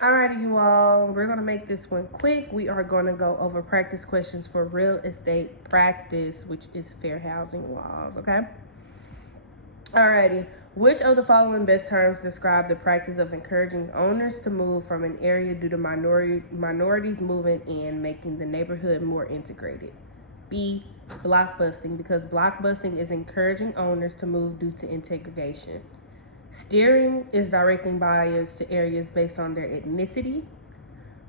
Alrighty, you all, we're gonna make this one quick. We are gonna go over practice questions for real estate practice, which is fair housing laws, okay? Alrighty, which of the following best terms describe the practice of encouraging owners to move from an area due to minorities moving in, making the neighborhood more integrated? B, blockbusting, because blockbusting is encouraging owners to move due to integration. Steering is directing buyers to areas based on their ethnicity.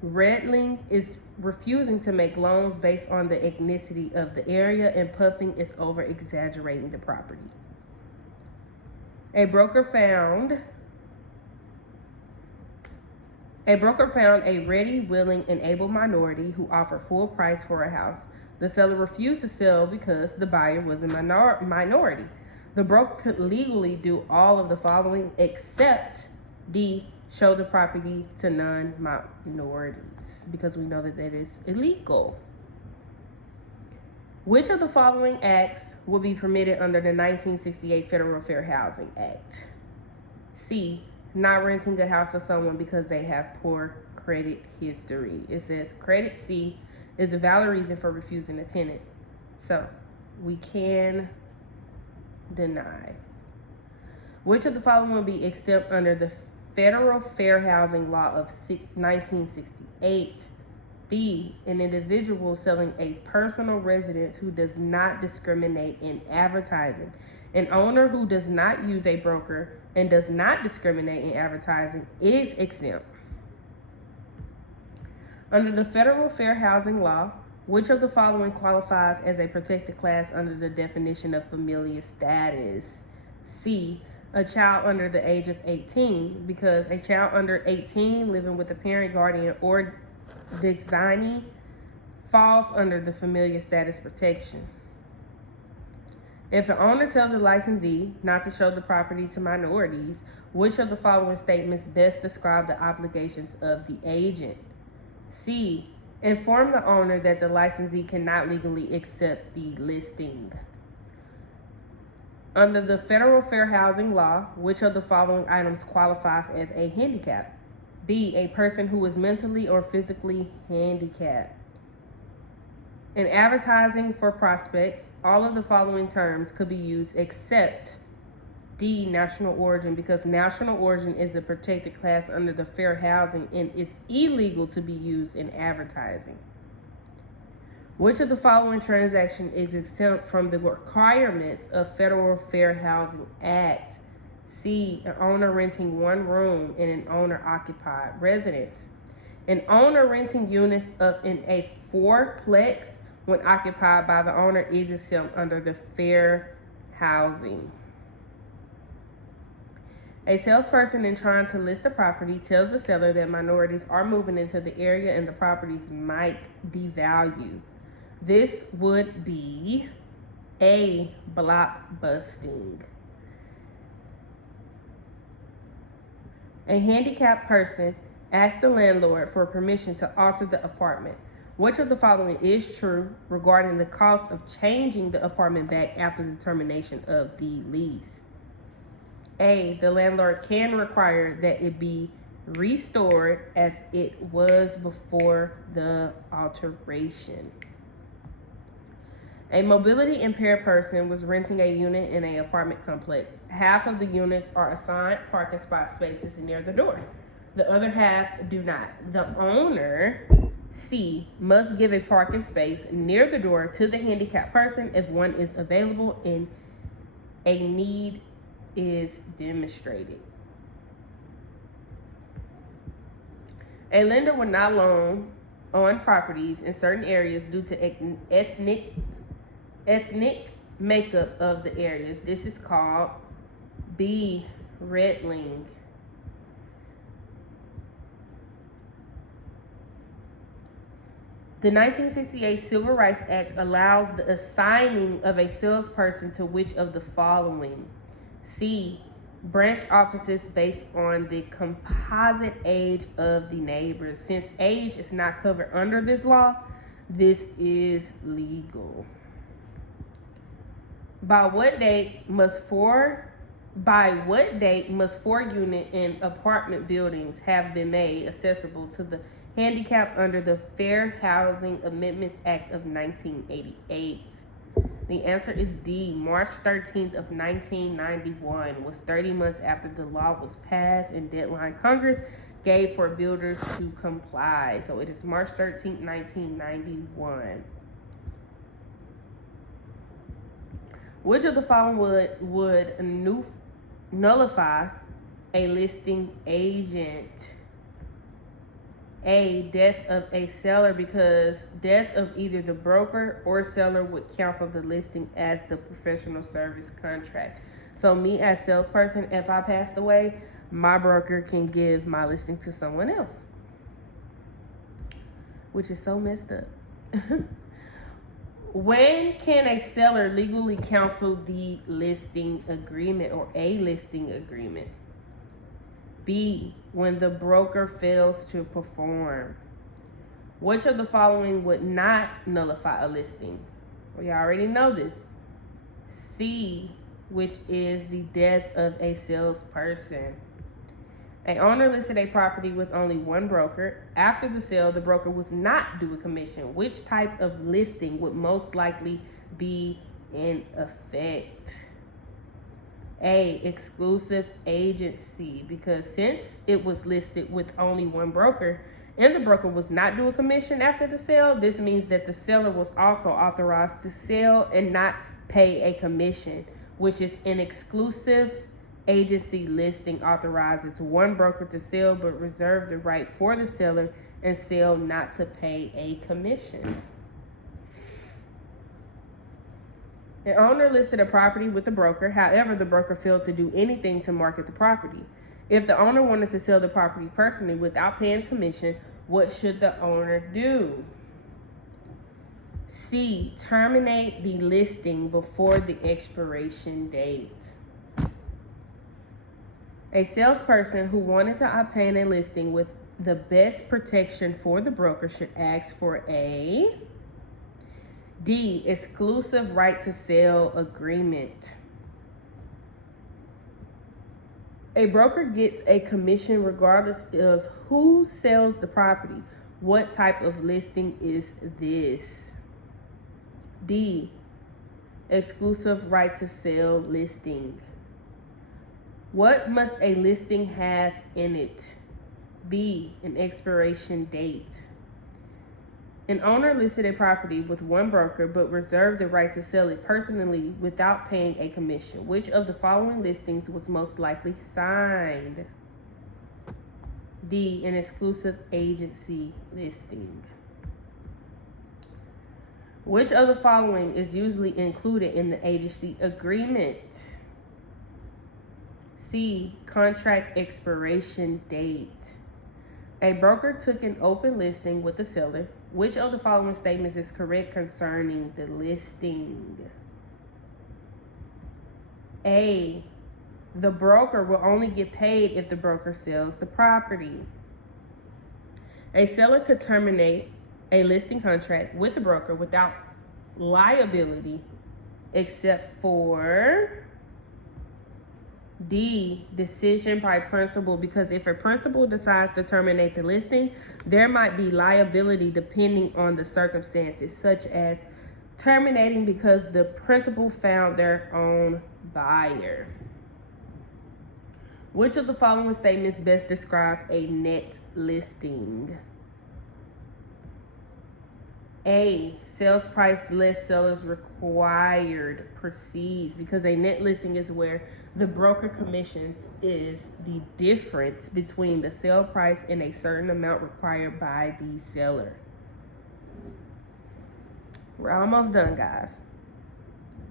Redlining is refusing to make loans based on the ethnicity of the area, and puffing is over exaggerating the property. A broker found a ready, willing, and able minority who offered full price for a house. The seller refused to sell because the buyer was a minority. The broker could legally do all of the following except D, show the property to non-minorities, because we know that that is illegal. Which of the following acts will be permitted under the 1968 Federal Fair Housing Act? C, not renting a house to someone because they have poor credit history. It says credit C is a valid reason for refusing a tenant. So we can deny. Which of the following will be exempt under the Federal Fair Housing Law of 1968? B, an individual selling a personal residence who does not discriminate in advertising. An owner who does not use a broker and does not discriminate in advertising is exempt. Under the Federal Fair Housing Law, which of the following qualifies as a protected class under the definition of familial status? C, a child under the age of 18, because a child under 18 living with a parent, guardian, or designee falls under the familial status protection. If the owner tells the licensee not to show the property to minorities, which of the following statements best describe the obligations of the agent? C, inform the owner that the licensee cannot legally accept the listing. Under the Federal Fair Housing Law, which of the following items qualifies as a handicap? B, a person who is mentally or physically handicapped. In advertising for prospects, all of the following terms could be used except D, national origin, because national origin is a protected class under the fair housing and is illegal to be used in advertising. Which of the following transaction is exempt from the requirements of Federal Fair Housing Act? C, an owner renting one room in an owner-occupied residence. An owner renting units in a fourplex when occupied by the owner is exempt under the fair housing. A salesperson in trying to list a property tells the seller that minorities are moving into the area and the properties might devalue. This would be A, blockbusting. A handicapped person asks the landlord for permission to alter the apartment. Which of the following is true regarding the cost of changing the apartment back after the termination of the lease? A, the landlord can require that it be restored as it was before the alteration. A mobility impaired person was renting a unit in an apartment complex. Half of the units are assigned parking spot spaces near the door. The other half do not. The owner, C, must give a parking space near the door to the handicapped person if one is available and a need is demonstrated. A lender will not loan on properties in certain areas due to ethnic makeup of the areas. This is called B, redlining. The 1968 Civil Rights Act allows the assigning of a salesperson to which of the following? C, branch offices based on the composite age of the neighbors. Since age is not covered under this law, this is legal. By what date must 4 By what date must 4-unit and apartment buildings have been made accessible to the handicapped under the Fair Housing Amendments Act of 1988? The answer is D. March 13th of 1991 was 30 months after the law was passed and deadline Congress gave for builders to comply. So it is March 13th, 1991. Which of the following would nullify a listing agent? A. Death of a seller, because death of either the broker or seller would cancel the listing as the professional service contract. So me as salesperson, if I passed away, my broker can give my listing to someone else, which is so messed up. When can a seller legally cancel the listing agreement or a listing agreement? B. When the broker fails to perform. Which of the following would not nullify a listing? We already know this. C. Which is the death of a salesperson. An owner listed a property with only one broker. After the sale, the broker was not due a commission. Which type of listing would most likely be in effect? A. Exclusive agency, because since it was listed with only one broker and the broker was not due a commission after the sale, this means that the seller was also authorized to sell and not pay a commission, which is an exclusive agency listing authorizes one broker to sell but reserve the right for the seller and sell not to pay a commission. The owner listed a property with the broker. However, the broker failed to do anything to market the property. If the owner wanted to sell the property personally without paying commission, what should the owner do? C. Terminate the listing before the expiration date. A salesperson who wanted to obtain a listing with the best protection for the broker should ask for a D. Exclusive right to sell agreement. A broker gets a commission regardless of who sells the property. What type of listing is this? D. Exclusive right to sell listing. What must a listing have in it? B. An expiration date. An owner listed a property with one broker but reserved the right to sell it personally without paying a commission. Which of the following listings was most likely signed? D. An exclusive agency listing. Which of the following is usually included in the agency agreement? C. Contract expiration date. A broker took an open listing with the seller. Which of the following statements is correct concerning the listing? A. The broker will only get paid if the broker sells the property. A seller could terminate a listing contract with the broker without liability except for D. Decision by principal, because if a principal decides to terminate the listing, there might be liability depending on the circumstances, such as terminating because the principal found their own buyer. Which of the following statements best describe a net listing? A. Sales price less sellers required proceeds, because a net listing is where the broker commissions is the difference between the sale price and a certain amount required by the seller. We're almost done, guys.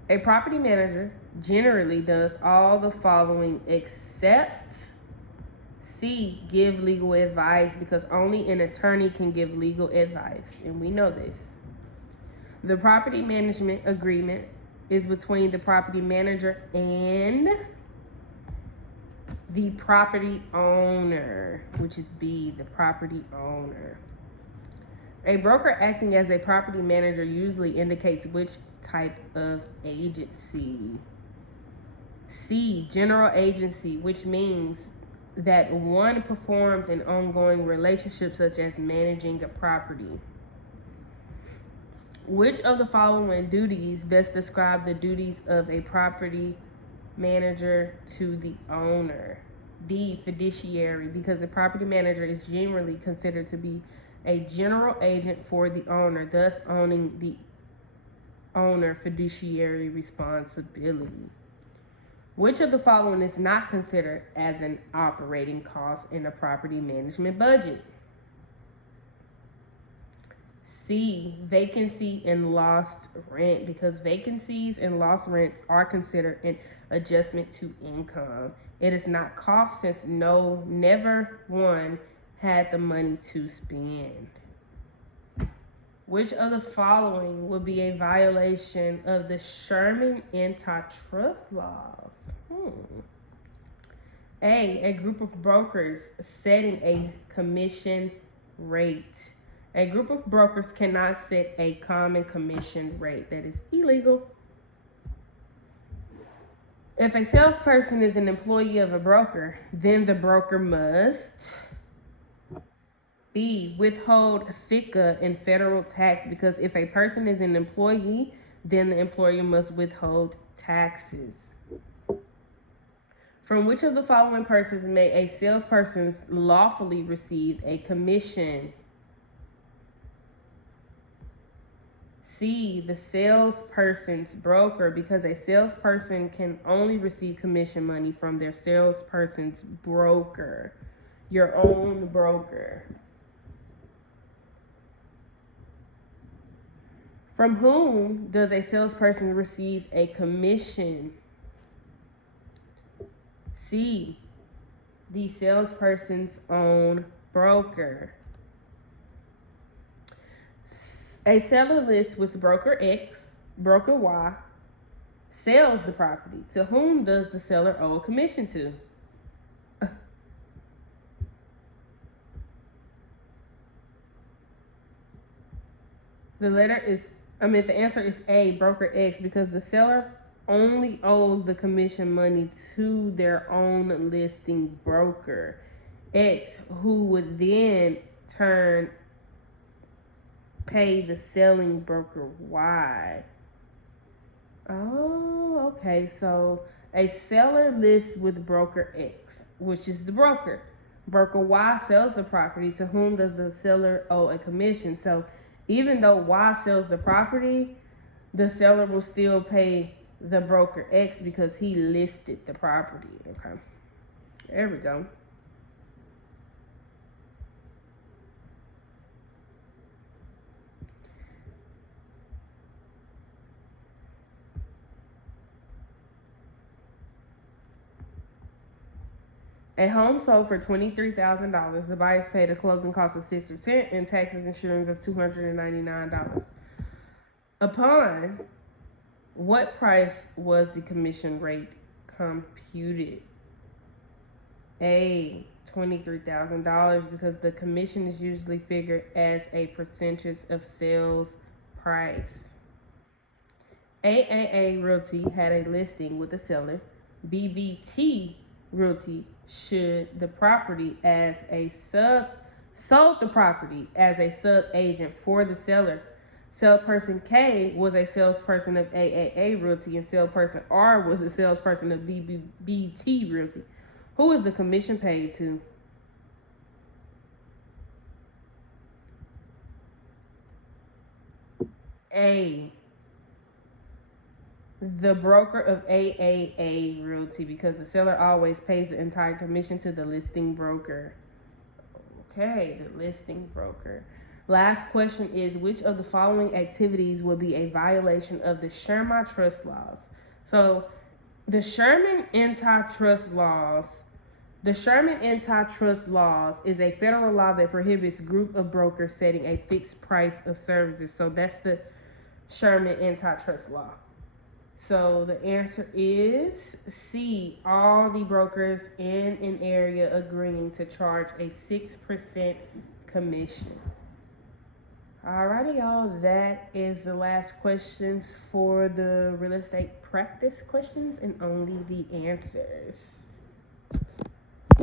A property manager generally does all the following except C. Give legal advice, because only an attorney can give legal advice, and we know this. The property management agreement is between the property manager and the property owner, which is B, the property owner. A broker acting as a property manager usually indicates which type of agency. C, general agency, which means that one performs an ongoing relationship such as managing a property. Which of the following duties best describe the duties of a property manager to the owner? D, fiduciary, because the property manager is generally considered to be a general agent for the owner, thus owning the owner fiduciary responsibility. Which of the following is not considered as an operating cost in a property management budget? C, vacancy and lost rent, because vacancies and lost rents are considered an adjustment to income. It is not cost since never one had the money to spend. Which of the following would be a violation of the Sherman antitrust laws? A group of brokers setting a commission rate. A group of brokers cannot set a common commission rate. That is illegal. If a salesperson is an employee of a broker, then the broker must B, withhold FICA and federal tax, because if a person is an employee, then the employer must withhold taxes. From which of the following persons may a salesperson lawfully receive a commission? C, the salesperson's broker, because a salesperson can only receive commission money from their salesperson's broker, your own broker. From whom does a salesperson receive a commission? C, the salesperson's own broker. A seller lists with broker X, broker Y, sells the property. To whom does the seller owe a commission to? The answer is A, broker X, because the seller only owes the commission money to their own listing broker, X, who would then turn pay the selling broker Y. Oh, okay. So a seller lists with broker X, which is the broker. Broker Y sells the property. To whom does the seller owe a commission? So even though Y sells the property, the seller will still pay the broker X because he listed the property. Okay. There we go. A home sold for $23,000. The buyers paid a closing cost of 6% and taxes and insurance of $299. Upon what price was the commission rate computed? A, $23,000, because the commission is usually figured as a percentage of sales price. AAA Realty had a listing with the seller. BBT Realty sold the property as a sub agent for the seller. Salesperson K was a salesperson of AAA Realty, and salesperson R was a salesperson of BBT Realty. Who is the commission paid to? A, the broker of AAA Realty, because the seller always pays the entire commission to the listing broker. Okay, the listing broker. Last question is, which of the following activities would be a violation of the Sherman antitrust laws? So the Sherman antitrust laws is a federal law that prohibits group of brokers setting a fixed price of services. So that's the Sherman antitrust law. So the answer is C, all the brokers in an area agreeing to charge a 6% commission. Alrighty, y'all. That is the last questions for the real estate practice questions and only the answers.